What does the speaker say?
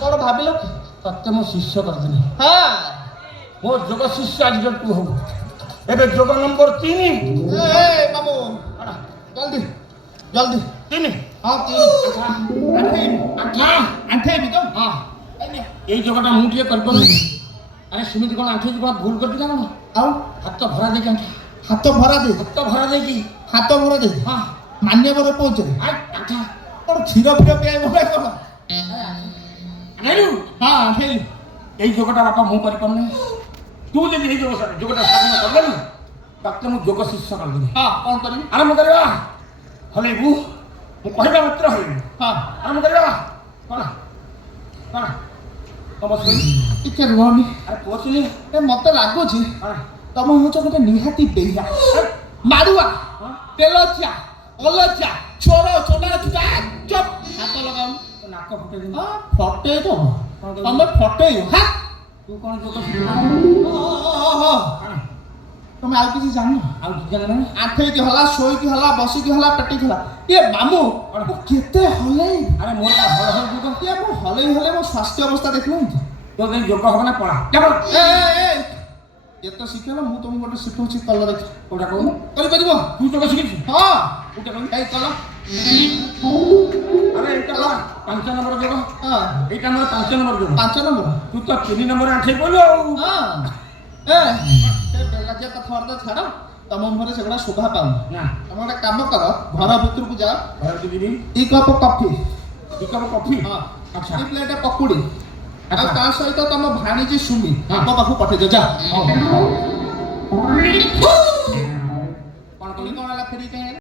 କ'ଣ ଭାବିଲ କି? ତତେ ମୁଁ ଶିଷ୍ୟ କରିଦେଲି। ହଁ ମୋ ଯୋଗ ଶିଷ୍ୟ ଆଜି ତୁ ହବୁ। ଏବେ ଯୋଗ ନମ୍ବର 3। ମାମୁ ଜଲ୍ଦି ଜଲ୍ଦି 3 ହଁ 3 ଆଣ୍ଠେଇବି ତ ହଁ ଏଇ ଯୋଗଟା ମୁଁ ଟିକେ କରିପାରୁନି। ଆରେ ସେମିତି କ'ଣ ଆଣ୍ଠେଇକି କ'ଣ ଭୁଲ କରିଛି ନା କ'ଣ? ଆଉ ହାତ ଭରା ଦେଇକି ଆଣ୍ଠା। ହାତ ଭରା ଦେ ହାତ ଭରା ଦେଇକି ହାତ ଭରା ଦେ ହଁ ମାନ୍ୟବର ପହଞ୍ଚରେ ଆଣ୍ଠା କ'ଣ କ୍ଷୀର ଫିର ପିଆଇବ ନା କ'ଣ? ଆଣିଲୁ ହଁ ଆଣ୍ଠେଇଲି। ଏଇ ଯୋଗଟା ବାପା ମୁଁ କରିପାରୁନି। ତୁ ଯଦି ଏଇ ଯୋଗଟା ସାଧନ କରିଦେଲୁ ତାକୁ ମୁଁ ଯୋଗ ଶିଷ୍ୟ କରିଦେବି। ହଁ କ'ଣ କରିବି? ଆରମ୍ଭ କରିବା। ହଲେଇବୁ ମୁଁ କହିବା ମାତ୍ର ହଲେଇବୁ। ହଁ ଆରମ୍ଭ କରିବା। କ'ଣ କ'ଣ ତମ ଶୋଇ ଟିକେ ରୁହନି। ଆରେ ପୋଷିଲି ଏ ମତେ ଲାଗୁଛି କ'ଣ ତମେ ହଉଛ ଗୋଟେ ନିହାତି ବେହିଆ ମାରୁଆ ତେଲଚିଆ ଅଲଚିଆ ଚୋର ଚୋଲା ଚୁପ୍ ହାତ ଲଗାଉ ନାକ ଫୁଟେଇ ଫଟେଇ ଦବ ତମେ ଫଟେଇବ ହଁ ତୁ କ'ଣ ଯୋଗ ତମେ ଆଉ କିଛି ଜାଣିନ? ଆଉ କିଛି ଜାଣିନା? ଆଣ୍ଠେଇକି ହେଲା ଶୋଇକି ହେଲା ବସିକି ହେଲା ପେଟିକି ହେଲା ଏ ମାମୁ ମୁଁ କେତେ ହଲେଇ ଆରେ ମୋର ହଳ ହଳ ଯୋଗ ଏ ମୁଁ ହଲେଇ ହଲେଇ ମୋ ସ୍ୱାସ୍ଥ୍ୟ ଅବସ୍ଥା ଦେଖିଲନି ତ? ତୋ ଦେଇ ଯୋଗ ହବ ନା ପଳା ଏତ ଶିଖିଲ ମୁଁ ତମକୁ ଗୋଟେ ଶିଖଉଛି କଲ ଦେଖ କୋଉଟା କହୁନୁ? କରିପାରିବ? ତୁ ଯୋଗ ଶିଖିଛୁ? ହଁ କୋଉଟା କହିଲୁ? ଏଇ କଲ ଆରେ ଏଇଟା 5 ନମ୍ବର ଯୋଗ। ହଁ ଏଇଟା ମୋର 5 ନମ୍ବର ଯୋଗ। 5 ନମ୍ବର ତୁ ତ 3 ନମ୍ବର ଆଣ୍ଠେଇ ପଡ଼ିଲୁ ଆଉ। ହଁ ସେ ବେଲାଜିଆ କଥାବାର୍ତ୍ତା ଛାଡ଼ ତମ ମୁହଁରେ ସେଗୁଡ଼ା ଶୋଭା ପାଉନି। ନା ତମେ ଗୋଟେ କାମ କର ଘର ଭିତରକୁ ଯାଅ ଘରକୁ ଯିବି 2 କପ୍ କଫି 2 କପ୍ କଫି। ହଁ ଆଚ୍ଛା 2 ପ୍ଲେଟ୍ ପକୁଡ଼ି ଆଉ ଆଚ୍ଛା। ତା ସହିତ ତମ ଭାଣିଜୀ ସୁମି ହଁ। ମୋ ପାଖକୁ ପଠେଇଦିଅ ଯା ହଉ। କ'ଣ କଲି କ'ଣ ହେଲା ଫେରି କାହିଁ